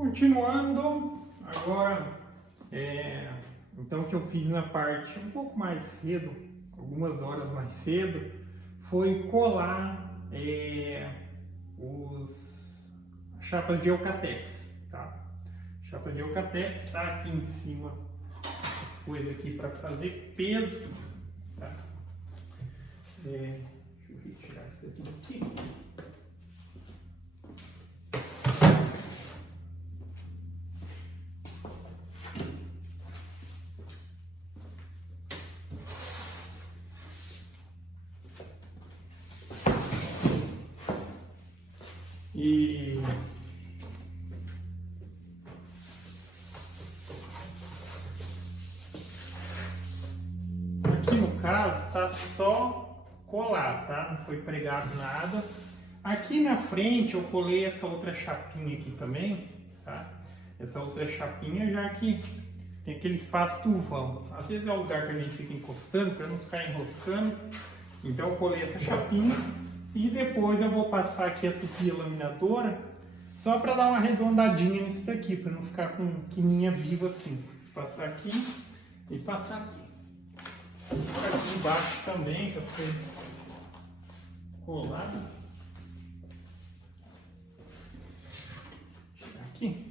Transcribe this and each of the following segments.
Continuando, agora, então o que eu fiz na parte um pouco mais cedo, algumas horas mais cedo, foi colar as chapas de Eucatex, tá? Chapa de Eucatex está aqui em cima, as coisas aqui para fazer peso, tá? Deixa eu retirar isso aqui daqui. E aqui no caso está só colar, tá? Não foi pregado nada. Aqui na frente eu colei essa outra chapinha aqui também, tá? Essa outra chapinha, já que tem aquele espaço do vão. Às vezes é o lugar que a gente fica encostando para não ficar enroscando. Então eu colei essa chapinha. E depois eu vou passar aqui a tupi laminadora só para dar uma arredondadinha nisso daqui, para não ficar com quininha viva assim. Passar aqui e passar aqui. Aqui embaixo também já foi colado. Tirar aqui.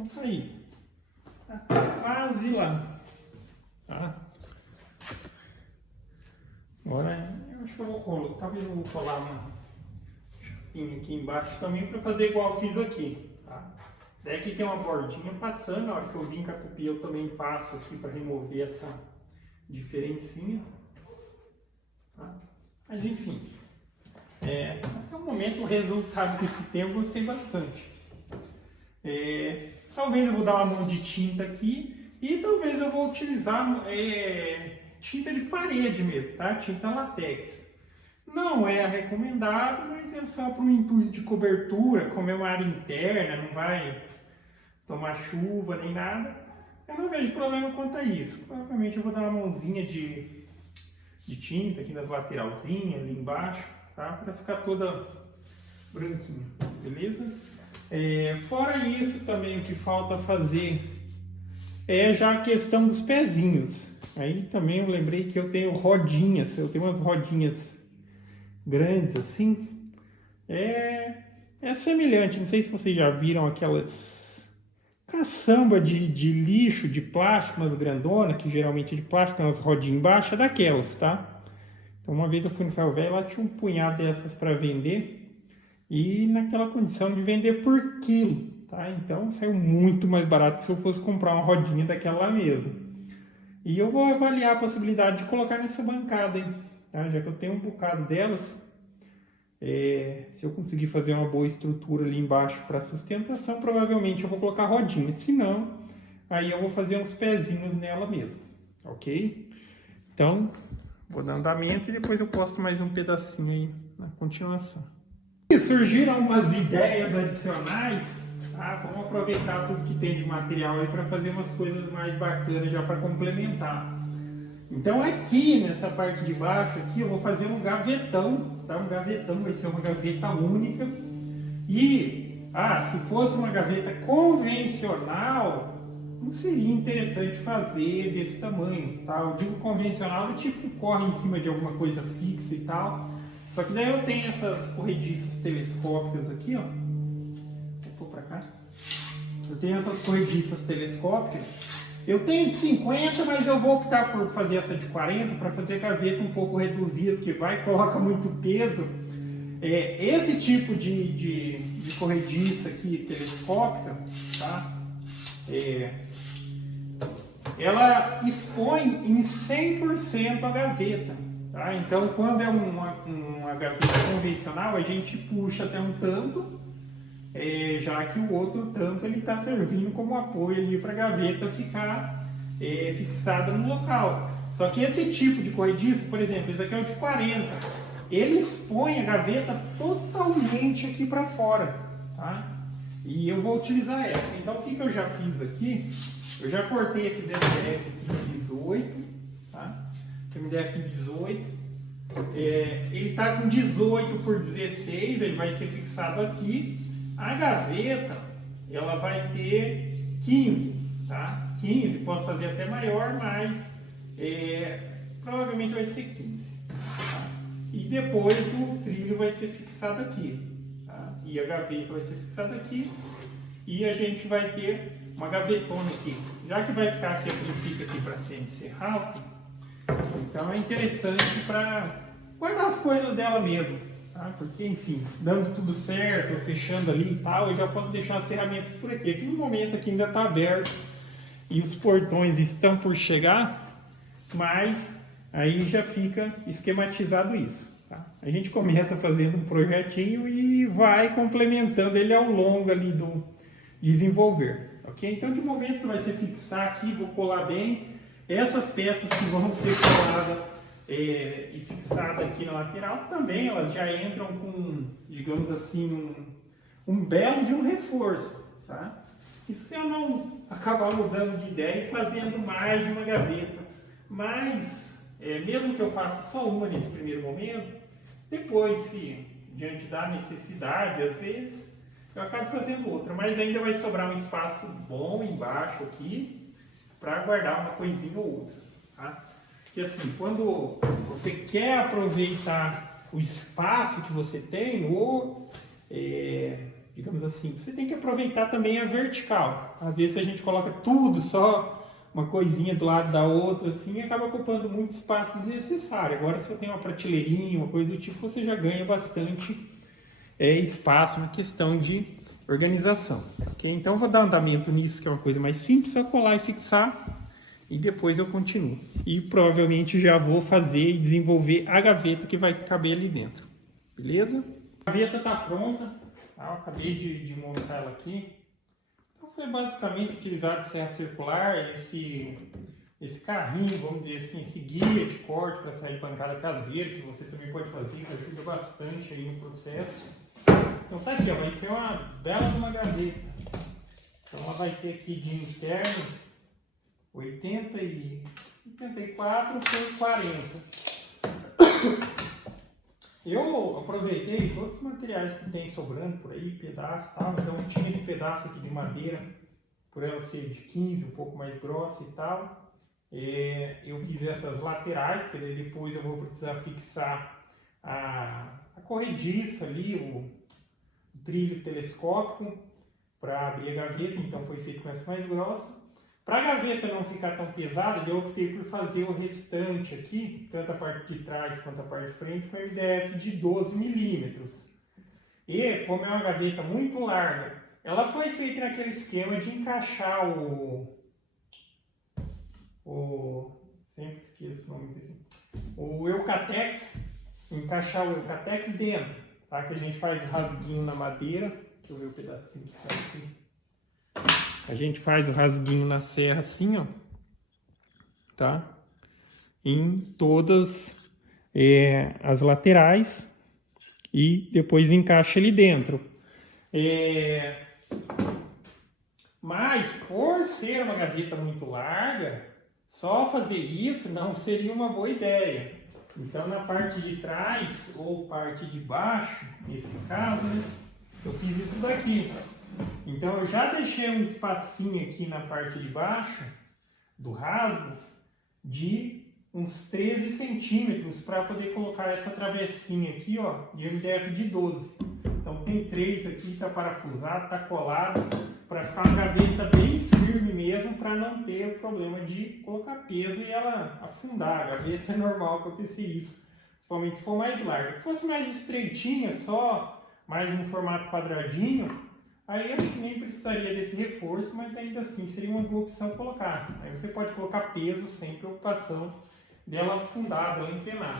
Então aí, tá quase lá, tá? Agora eu acho que eu vou colar, talvez eu vou colar uma chapinha aqui embaixo também para fazer igual eu fiz aqui, tá? Daí aqui tem uma bordinha passando, na hora que eu vim com a tupi eu também passo aqui para remover essa diferencinha, tá? Mas enfim, até o momento o resultado desse tempo eu gostei bastante. Talvez eu vou dar uma mão de tinta aqui e talvez eu vou utilizar tinta de parede mesmo, tá? Tinta látex. Não é recomendado, mas é só para um intuito de cobertura, como é uma área interna, não vai tomar chuva nem nada. Eu não vejo problema quanto a isso. Provavelmente eu vou dar uma mãozinha de tinta aqui nas lateralzinhas, ali embaixo, tá? Para ficar toda branquinha, beleza? Fora isso também o que falta fazer é já a questão dos pezinhos. Aí também eu lembrei que eu tenho rodinhas, eu tenho umas rodinhas grandes assim. É semelhante, não sei se vocês já viram aquelas caçamba de lixo, de plástico, umas grandonas, que geralmente é de plástico, tem umas rodinhas embaixo, é daquelas, tá? Então uma vez eu fui no Ferro Velho, lá tinha um punhado dessas para vender. E naquela condição de vender por quilo, tá? Então saiu muito mais barato que se eu fosse comprar uma rodinha daquela lá mesmo. E eu vou avaliar a possibilidade de colocar nessa bancada aí, tá? Já que eu tenho um bocado delas, se eu conseguir fazer uma boa estrutura ali embaixo para sustentação, provavelmente eu vou colocar rodinha. Se não, aí eu vou fazer uns pezinhos nela mesmo, ok? Então, vou dar andamento e depois eu posto mais um pedacinho aí na continuação. E surgiram umas ideias adicionais, tá? Vamos aproveitar tudo que tem de material aí para fazer umas coisas mais bacanas já para complementar. Então aqui nessa parte de baixo aqui eu vou fazer um gavetão, tá? Um gavetão, vai ser uma gaveta única. E se fosse uma gaveta convencional, não seria interessante fazer desse tamanho, tá? Eu digo convencional, é tipo que corre em cima de alguma coisa fixa e tal. Só que daí eu tenho essas corrediças telescópicas aqui, ó. Vou pôr pra cá. Eu tenho essas corrediças telescópicas. Eu tenho de 50, mas eu vou optar por fazer essa de 40 para fazer a gaveta um pouco reduzida, porque vai e coloca muito peso. Esse tipo de corrediça aqui telescópica, tá? Ela expõe em 100% a gaveta. Tá? Então, quando é uma gaveta convencional, a gente puxa até um tanto, já que o outro tanto ele está servindo como apoio ali para a gaveta ficar fixada no local. Só que esse tipo de corrediça, por exemplo, esse aqui é o de 40, ele expõe a gaveta totalmente aqui para fora, tá? E eu vou utilizar essa. Então o que eu já fiz aqui? Eu já cortei esses MDF aqui de 18, tá? MDF de 18. Ele está com 18 por 16, ele vai ser fixado aqui. A gaveta, ela vai ter 15, tá? 15, posso fazer até maior, mas provavelmente vai ser 15. Tá? E depois o trilho vai ser fixado aqui, tá? E a gaveta vai ser fixada aqui. E a gente vai ter uma gavetona aqui. Já que vai ficar aqui a princípio aqui para CNC Halter, então é interessante para guardar as coisas dela mesmo, tá? Porque, enfim, dando tudo certo, fechando ali e tal, eu já posso deixar as ferramentas por aqui. Aqui no momento aqui ainda está aberto e os portões estão por chegar, mas aí já fica esquematizado isso, tá? A gente começa fazendo um projetinho e vai complementando ele ao longo ali do desenvolver, ok? Então de momento vai ser fixar aqui, vou colar bem essas peças que vão ser coladas e fixadas aqui na lateral. Também elas já entram com, digamos assim, um belo de um reforço, tá? E se eu não acabar mudando de ideia e fazendo mais de uma gaveta, mas mesmo que eu faça só uma nesse primeiro momento, depois, se diante da necessidade, às vezes eu acabo fazendo outra, mas ainda vai sobrar um espaço bom embaixo aqui para guardar uma coisinha ou outra, tá? Porque assim, quando você quer aproveitar o espaço que você tem, ou digamos assim, você tem que aproveitar também a vertical. Às vezes a gente coloca tudo, só uma coisinha do lado da outra, assim, acaba ocupando muito espaço desnecessário. Agora, se eu tenho uma prateleirinha, uma coisa do tipo, você já ganha bastante espaço na questão de organização, ok? Então vou dar andamento nisso, que é uma coisa mais simples, só colar e fixar e depois eu continuo. E provavelmente já vou fazer e desenvolver a gaveta que vai caber ali dentro, beleza? A gaveta está pronta, tá? Eu acabei de montar ela aqui. Então foi basicamente utilizado serra circular, esse carrinho, vamos dizer assim, esse guia de corte para sair de bancada caseira, que você também pode fazer, que ajuda bastante aí no processo. Então tá aqui, ó, vai ser uma bela de uma gaveta. Então ela vai ter aqui de interno 84 por 40. Eu aproveitei todos os materiais que tem sobrando por aí, pedaço e tal. Então tinha esse pedaço aqui de madeira, por ela ser de 15, um pouco mais grossa e tal. Eu fiz essas laterais, porque depois eu vou precisar fixar a corrediça ali, o trilho telescópico para abrir a gaveta, então foi feito com essa mais grossa. Para a gaveta não ficar tão pesada, eu optei por fazer o restante aqui, tanto a parte de trás quanto a parte de frente, com MDF de 12 milímetros. E como é uma gaveta muito larga, ela foi feita naquele esquema de encaixar sempre esqueço o nome dele, o Eucatex, encaixar o Eucatex dentro, tá? Que a gente faz o rasguinho na madeira. Deixa eu ver o pedacinho que tá aqui. A gente faz o rasguinho na serra assim, ó, tá? Em todas as laterais e depois encaixa ele dentro. Mas por ser uma gaveta muito larga, só fazer isso não seria uma boa ideia. Então na parte de trás ou parte de baixo, nesse caso, né, eu fiz isso daqui. Então eu já deixei um espacinho aqui na parte de baixo do rasgo de uns 13 centímetros para poder colocar essa travessinha aqui, ó, de MDF de 12. Então tem 3 aqui, tá parafusado, tá colado, para ficar uma gaveta bem firme mesmo, para não ter o problema de colocar peso e ela afundar. A gaveta é normal acontecer isso, principalmente se for mais larga. Se fosse mais estreitinha, só mais no formato quadradinho, aí acho que nem precisaria desse reforço, mas ainda assim seria uma boa opção colocar. Aí você pode colocar peso sem preocupação dela afundar, dela empenar.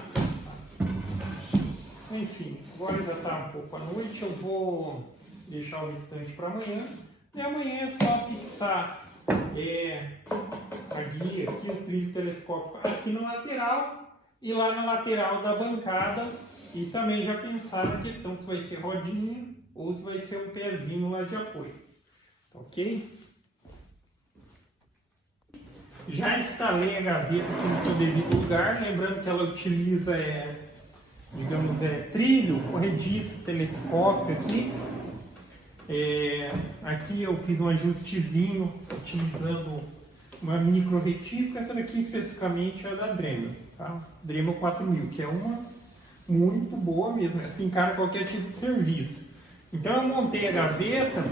Enfim, agora já está um pouco à noite, eu vou deixar o restante para amanhã. E amanhã é só fixar a guia aqui, o trilho telescópico aqui na lateral e lá na lateral da bancada, e também já pensar na questão se vai ser rodinha ou se vai ser um pezinho lá de apoio, ok? Já instalei a gaveta aqui no seu devido lugar, lembrando que ela utiliza, digamos, trilho, corrediça, telescópio aqui. Aqui eu fiz um ajustezinho utilizando uma micro retífica, essa daqui especificamente é da Dremel, tá? Dremel 4000, que é uma muito boa mesmo, assim encara qualquer tipo de serviço. Então eu montei a gaveta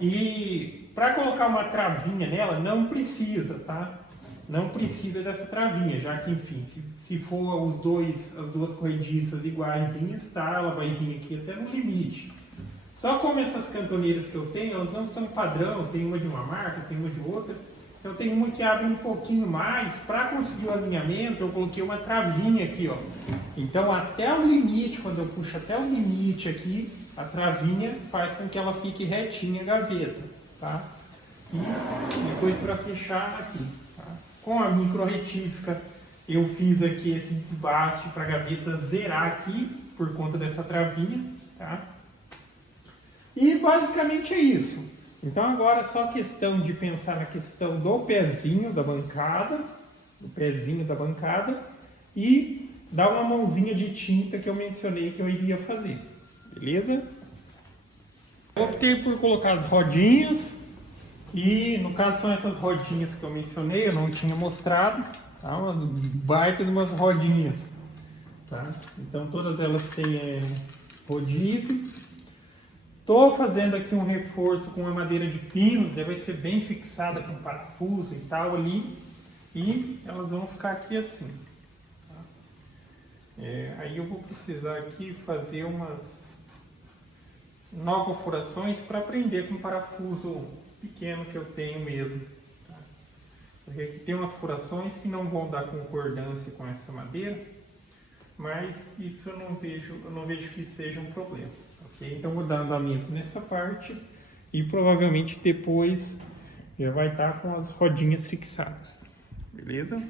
e para colocar uma travinha nela não precisa, tá? Não precisa dessa travinha, já que, enfim, se for as duas corrediças iguaizinhas, tá? Ela vai vir aqui até no limite. Só como essas cantoneiras que eu tenho, elas não são padrão, tem uma de uma marca, tem uma de outra. Eu tenho uma que abre um pouquinho mais, para conseguir o alinhamento eu coloquei uma travinha aqui, ó. Então até o limite, quando eu puxo até o limite aqui, a travinha faz com que ela fique retinha a gaveta, tá? E depois para fechar aqui, tá? Com a micro retífica eu fiz aqui esse desbaste para a gaveta zerar aqui, por conta dessa travinha, tá? E basicamente é isso. Então agora é só questão de pensar na questão do pezinho da bancada, e dar uma mãozinha de tinta que eu mencionei que eu iria fazer, beleza? Eu optei por colocar as rodinhas, e no caso são essas rodinhas que eu mencionei, eu não tinha mostrado, tá? Umas baita de umas rodinhas, tá? Então todas elas têm rodízio. Estou fazendo aqui um reforço com a madeira de pinos, vai ser bem fixada com parafuso e tal ali, e elas vão ficar aqui assim. Tá? Aí eu vou precisar aqui fazer umas novas furações para prender com parafuso pequeno que eu tenho mesmo. Tá? Porque aqui tem umas furações que não vão dar concordância com essa madeira, mas isso eu não vejo que seja um problema. Okay? Então vou dar andamento nessa parte e provavelmente depois já vai estar com as rodinhas fixadas, beleza?